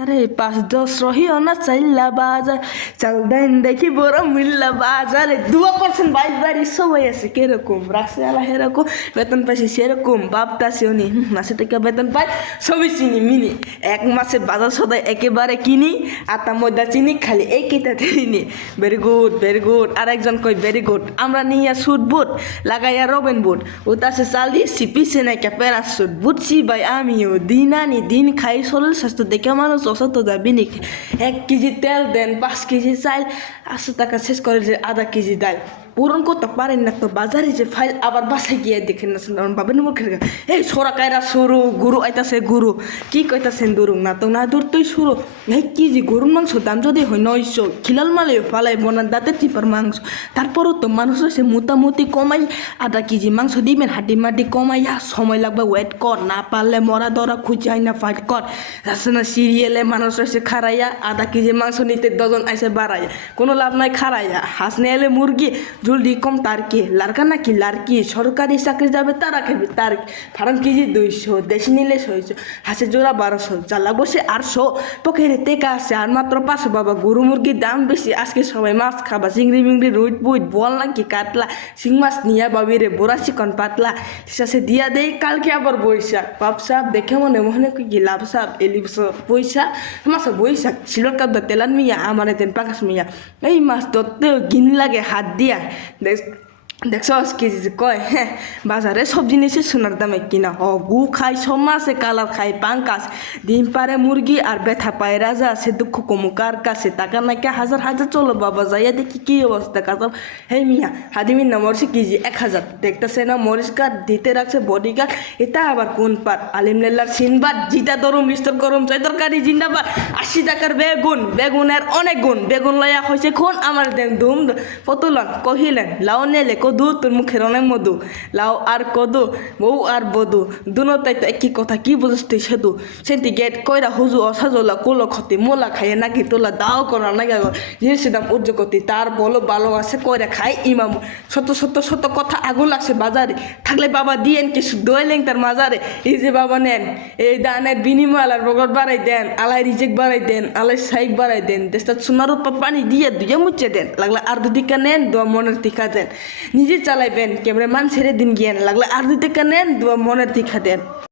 আরে ৫-১০ রহিও না চাইল্লা বাজার চাল দেন দেখি বড় মিল্লা বাজারে দোয়া করছেন ভাই বাড়ি সবাই আছে কিরকম রাখছে আলা সেরকম বেতন পাইছি সেরকম ভাবতাছি উনি মাসে থেকে বেতন পাই সবই চিনি মিনি এক মাসে বাজার সদাই একেবারে কিনি আটা ময়দা চিনি খালি এই কেটাতে কিনি ভেরি গুড আর একজন কই ভেরি গুড আমরা নিয়ে সুট বুট লাগাইয়া রবেন বুট ও তাছে চাল দিয়েছি পিছে নাকি প্যারাসুট বুঝছি ভাই আমিও দিন আনি দিন খাই শরীর স্বাস্থ্য দেখে মানুষ অসত যাবি নাকি ১ কেজি তেল দেন ৫ কেজি চাল ৮০০ টাকা শেষ করে যে আধা কেজি ডাল পূরণ করতে পারেন না তো বাজারে যে ফাইল আবার বাসায় গিয়ে দেখেন না শুনলাম বাবেন মুখের এই সোরা কায়রা শুরু গুরু আইতাছে গুরু কি কইতাছেন দুরু না তো না দূর তুই শুরু এই কেজি গরুর মাংস দাম যদি হয় ৯০০ খিলাল মালে ফালাই বনার দাঁতের চিপার মাংস তারপরও তো মানুষ হচ্ছে মোটামুটি কমাই আধা কেজি মাংস দিবেন হাড্ডি মাড্ডি কমাইয়া সময় লাগবে ওয়েট কর না পারলে মরা দরা খুঁজে আই না ফাইট কর আসছে না সিরিয়ালে মানুষ হচ্ছে খারাইয়া আধা কেজি মাংস নিতে ডজন আইসে বাড়াইয়া কোনো লাভ নাই খারাইয়া হাঁস নিয়ে এলে মুরগি জলদি কম তার কি লারকা নাকি লারকি সরকারি চাকরি যাবে তারা খেবে তার ফার্ম কেজি ২০০ দেশি নিলে ৬০০ হাঁসের জোড়া ১২০০ চালা বসে ৮০০ পকেটে টেকা আছে আর মাত্র ৫০০ বাবা গরু মুরগির দাম বেশি আজকে সবাই মাছ খাবা চিংড়ি মিংড়ি রুইট বুইট বল নাকি কাতলা শিং মাছ নিয়া বাবিরে বোরা চিকন পাতলা শেষে দিয়া দেই কালকে আবার বৈশাখ বাপসাপ দেখে মনে কি লাভ সাপ এলি বৈশাখ মাছ বৈশাখ শিলর কাবদা তেলান মিয়া আমার দেন পাকাশ মিয়া এই মাছ ধরতেও গিন লাগে হাত দিয়া দেখছ কেজি কয় হ্যাঁ বাজারে সব জিনিসের সোনার দামে কিনা গু খাই সব মাছে কালার খাই পাঙ্কাস ডিম পারে মুরগি আর ব্যথা পায় রাজা সে দুঃখ কমু কার কাছে টাকা নাকি হাজার হাজার চলো বাবা যাইয়া দেখি কি অবস্থা কাজ হে মিয়া হাদিমিন না মরিস কেজি ১০০০ দেখতেছে না মরিস গার্ড দিতে রাখছে বডি গার্ড এটা আবার কোন পার আলিমলেল্লার সিনবাদ জিটা দরম মিস্টার গরম চাই তরকারি জিন্দাবাদ ৮০ টাকার বেগুনের অনেক গুণ বেগুন লইয়া হয়েছে খুন আমার দেন ধুম পতলন কহিলেন লাও নেলে কদু তোর মুখের অনেক মধু লাউ আর কদু বউ আর বধু দুনোটাই তো একই কথা কি বুঝিস তুই সেতু সেন্টি গেট কইরা হুজু অসাজলা কোলো ক্ষতি মোলা খাইয়ে নাকি তোলা দাও করা নাকি জিনিসের দাম উজ্জ্বকতি তার বলো ভালো আছে কইরা খাই ইমাম শত কথা আগুন লাগছে বাজারে থাকলে বাবা দিয়েন কিছু দোয়েলেন তার মাজারে এই যে বাবা নেন এই দানের বিনিময় আলার রগট বাড়াই দেন আলাই রিজেক বাড়াই দেন আলাই সাইক বাড়াই দেন দেশটা সোনার উপর পানি দিয়ে দুয়ে মুচ্ছে দেন লাগলে আর দুদিকা নেন দোয়া মনের টিকা দেন নিজে চালাইবেন ক্যামেরাম্যান ছেড়ে দিন জ্ঞান লাগলে আর দুদিকা নেন দোয়া মনের টিকা দেন।